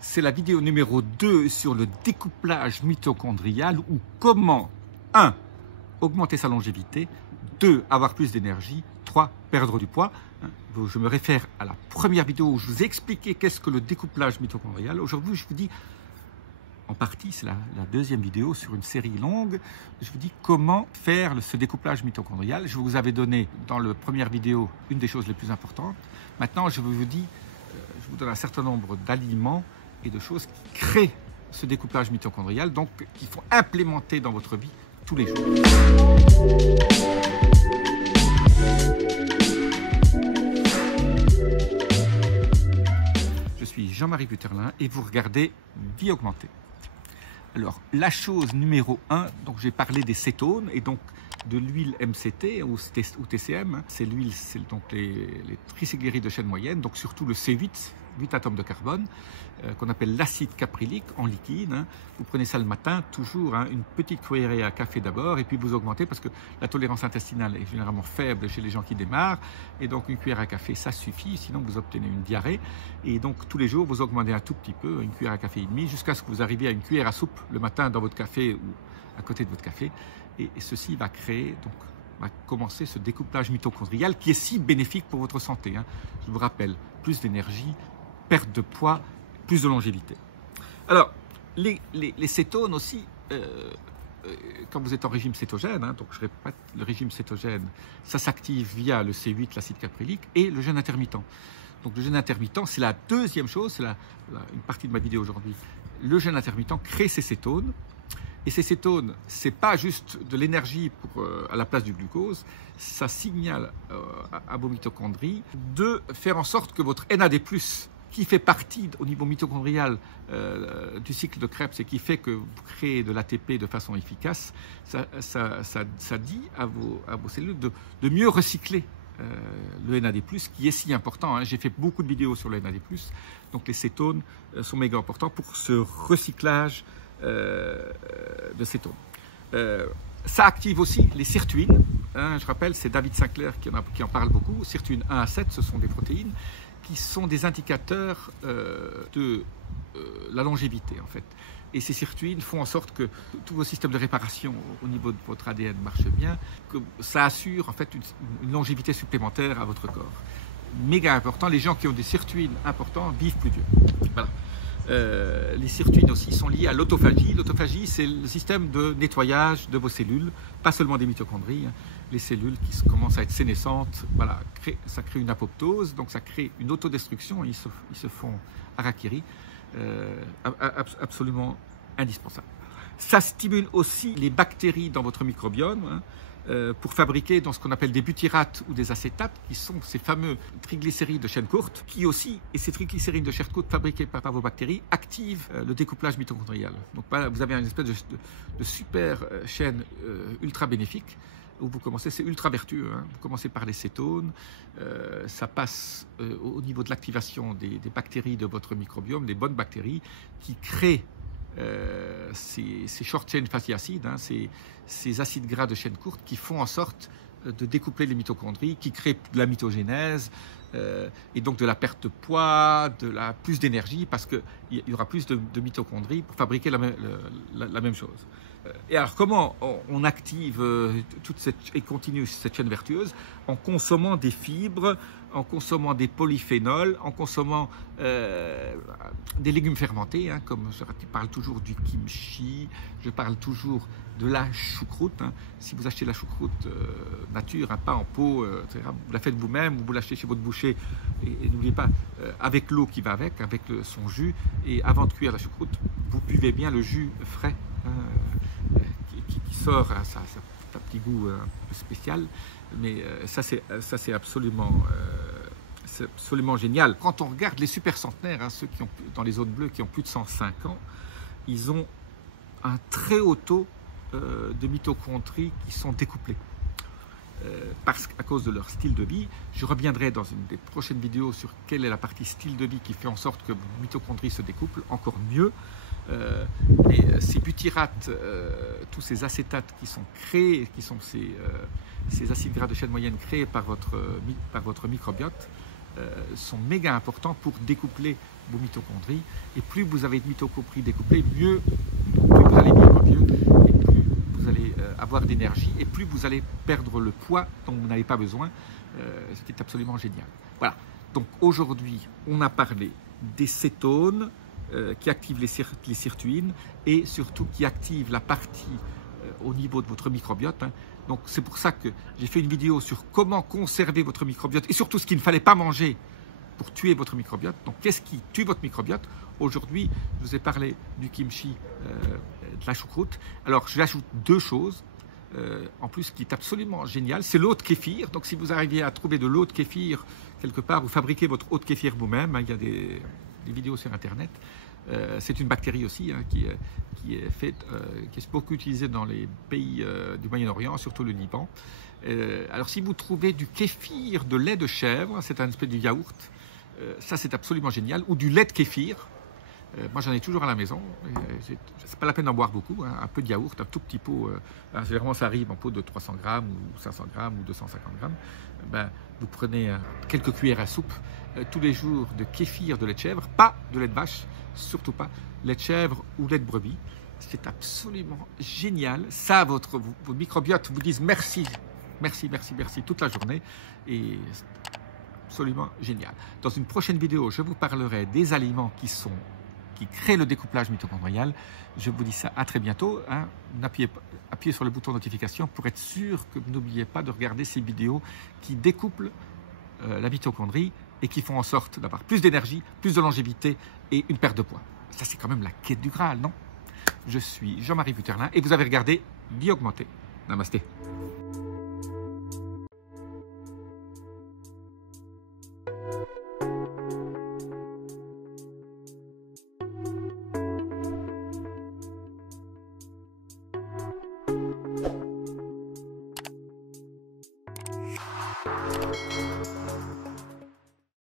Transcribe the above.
c'est la vidéo numéro 2 sur le découplage mitochondrial ou comment 1. Augmenter sa longévité, 2. Avoir plus d'énergie, 3. Perdre du poids. Je me réfère à la première vidéo où je vous ai expliqué qu'est-ce que le découplage mitochondrial. Aujourd'hui, je vous dis, en partie, c'est la deuxième vidéo sur une série longue, je vous dis comment faire ce découplage mitochondrial. Je vous avais donné dans la première vidéo une des choses les plus importantes. Maintenant, je vous dis, je vous donne un certain nombre d'aliments et de choses qui créent ce découplage mitochondrial, donc qu'il faut implémenter dans votre vie tous les jours. Je suis Jean-Marie Buterlin et vous regardez Vie augmentée. Alors, la chose numéro 1, donc j'ai parlé des cétones et donc de l'huile MCT ou TCM. C'est l'huile, c'est donc les triglycérides de chaîne moyenne, donc surtout le C8, 8 atomes de carbone, qu'on appelle l'acide caprylique en liquide. Vous prenez ça le matin, toujours une petite cuillerée à café d'abord, et puis vous augmentez parce que la tolérance intestinale est généralement faible chez les gens qui démarrent, et donc une cuillère à café, ça suffit, sinon vous obtenez une diarrhée. Et donc tous les jours, vous augmentez un tout petit peu, une cuillère à café et demi, jusqu'à ce que vous arriviez à une cuillère à soupe le matin dans votre café ou à côté de votre café, et ceci va créer, donc va commencer ce découplage mitochondrial qui est si bénéfique pour votre santé. Je vous rappelle, plus d'énergie, perte de poids, plus de longévité. Alors, les cétones aussi, quand vous êtes en régime cétogène, donc je répète, le régime cétogène, ça s'active via le C8, l'acide caprylique, et le jeûne intermittent. Donc le jeûne intermittent, c'est la deuxième chose, c'est une partie de ma vidéo aujourd'hui. Le jeûne intermittent crée ces cétones, et ces cétones, ce n'est pas juste de l'énergie à la place du glucose, ça signale à vos mitochondries de faire en sorte que votre NAD+, qui fait partie au niveau mitochondrial du cycle de Krebs et qui fait que vous créez de l'ATP de façon efficace, ça dit à vos cellules de mieux recycler le NAD+, qui est si important. J'ai fait beaucoup de vidéos sur le NAD+, donc les cétones sont méga importants pour ce recyclage de cétones. Ça active aussi les sirtuines. Je rappelle, c'est David Sinclair qui en parle beaucoup. Sirtuines 1 à 7, ce sont des protéines qui sont des indicateurs de la longévité, en fait. Et ces sirtuines font en sorte que tous vos systèmes de réparation au niveau de votre ADN marchent bien, que ça assure en fait une longévité supplémentaire à votre corps. Méga important, les gens qui ont des sirtuines importants vivent plus vieux. Voilà. Les sirtuines aussi sont liées à l'autophagie. L'autophagie, c'est le système de nettoyage de vos cellules, pas seulement des mitochondries. Les cellules qui commencent à être sénescentes, voilà, ça crée une apoptose, donc ça crée une autodestruction, ils se font harakiri, absolument indispensable. Ça stimule aussi les bactéries dans votre microbiome, pour fabriquer ce qu'on appelle des butyrates ou des acétates, qui sont ces fameux triglycérides de chaîne courte, qui aussi, et ces triglycérides de chaîne courte fabriqués par vos bactéries, activent le découplage mitochondrial. Donc vous avez une espèce de super chaîne ultra bénéfique, où vous commencez, c'est ultra vertueux, vous commencez par les cétones, ça passe au niveau de l'activation des bactéries de votre microbiome, des bonnes bactéries, qui créent ces short chain fatty acids, ces acides gras de chaîne courte qui font en sorte de découpler les mitochondries, qui créent de la mitogénèse et donc de la perte de poids, plus d'énergie, parce qu'il y aura plus de mitochondries pour fabriquer la même chose. Et alors comment on active et continue cette chaîne vertueuse? En consommant des fibres, en consommant des polyphénols, en consommant des légumes fermentés, comme je parle toujours du kimchi, je parle toujours de la choucroute. Si vous achetez la choucroute nature, pas en pot, vous la faites vous-même, vous l'achetez chez votre boucher, et n'oubliez pas, avec l'eau qui va avec son jus, et avant de cuire la choucroute, vous buvez bien le jus frais, qui sort à sa petit goût un peu spécial, mais ça c'est absolument génial. Quand on regarde les super centenaires, ceux qui ont dans les zones bleues qui ont plus de 105 ans, ils ont un très haut taux de mitochondries qui sont découplées à cause de leur style de vie. Je reviendrai dans une des prochaines vidéos sur quelle est la partie style de vie qui fait en sorte que vos mitochondries se découplent encore mieux. Et ces butyrates, tous ces acétates qui sont créés, qui sont ces acides gras de chaîne moyenne créés par votre microbiote, sont méga importants pour découpler vos mitochondries. Et plus vous avez de mitochondries découplées, mieux, plus vous allez vivre mieux, et plus vous allez avoir d'énergie, et plus vous allez perdre le poids dont vous n'avez pas besoin, ce qui est absolument génial. Voilà, donc aujourd'hui, on a parlé des cétones qui activent les sirtuines et surtout qui activent la partie au niveau de votre microbiote. Donc c'est pour ça que j'ai fait une vidéo sur comment conserver votre microbiote et surtout ce qu'il ne fallait pas manger pour tuer votre microbiote. Donc qu'est-ce qui tue votre microbiote? Aujourd'hui, je vous ai parlé du kimchi, de la choucroute. Alors je ajoute deux choses en plus qui est absolument génial. C'est l'eau de kéfir. Donc si vous arrivez à trouver de l'eau de kéfir quelque part, vous fabriquez votre eau de kéfir vous-même. Il y a des vidéos sur internet. C'est une bactérie aussi qui est beaucoup utilisée dans les pays du Moyen-Orient, surtout le Liban. Alors si vous trouvez du kéfir de lait de chèvre, c'est un espèce de yaourt, ça c'est absolument génial, ou du lait de kéfir. Moi j'en ai toujours à la maison, c'est pas la peine d'en boire beaucoup, un peu de yaourt, un tout petit pot, vraiment ça arrive en pot de 300 grammes ou 500 grammes ou 250 grammes, vous prenez quelques cuillères à soupe tous les jours de kéfir de lait de chèvre, pas de lait de vache, surtout pas lait de chèvre ou lait de brebis. C'est absolument génial, ça votre microbiote vous disent merci, merci, merci, merci toute la journée et c'est absolument génial. Dans une prochaine vidéo, je vous parlerai des aliments qui créent le découplage mitochondrial. Je vous dis ça à très bientôt. Appuyez sur le bouton notification pour être sûr que vous n'oubliez pas de regarder ces vidéos qui découplent la mitochondrie et qui font en sorte d'avoir plus d'énergie, plus de longévité et une perte de poids. Ça, c'est quand même la quête du Graal, non? Je suis Jean-Marie Vuterlin et vous avez regardé Vie Augmentée. Namasté.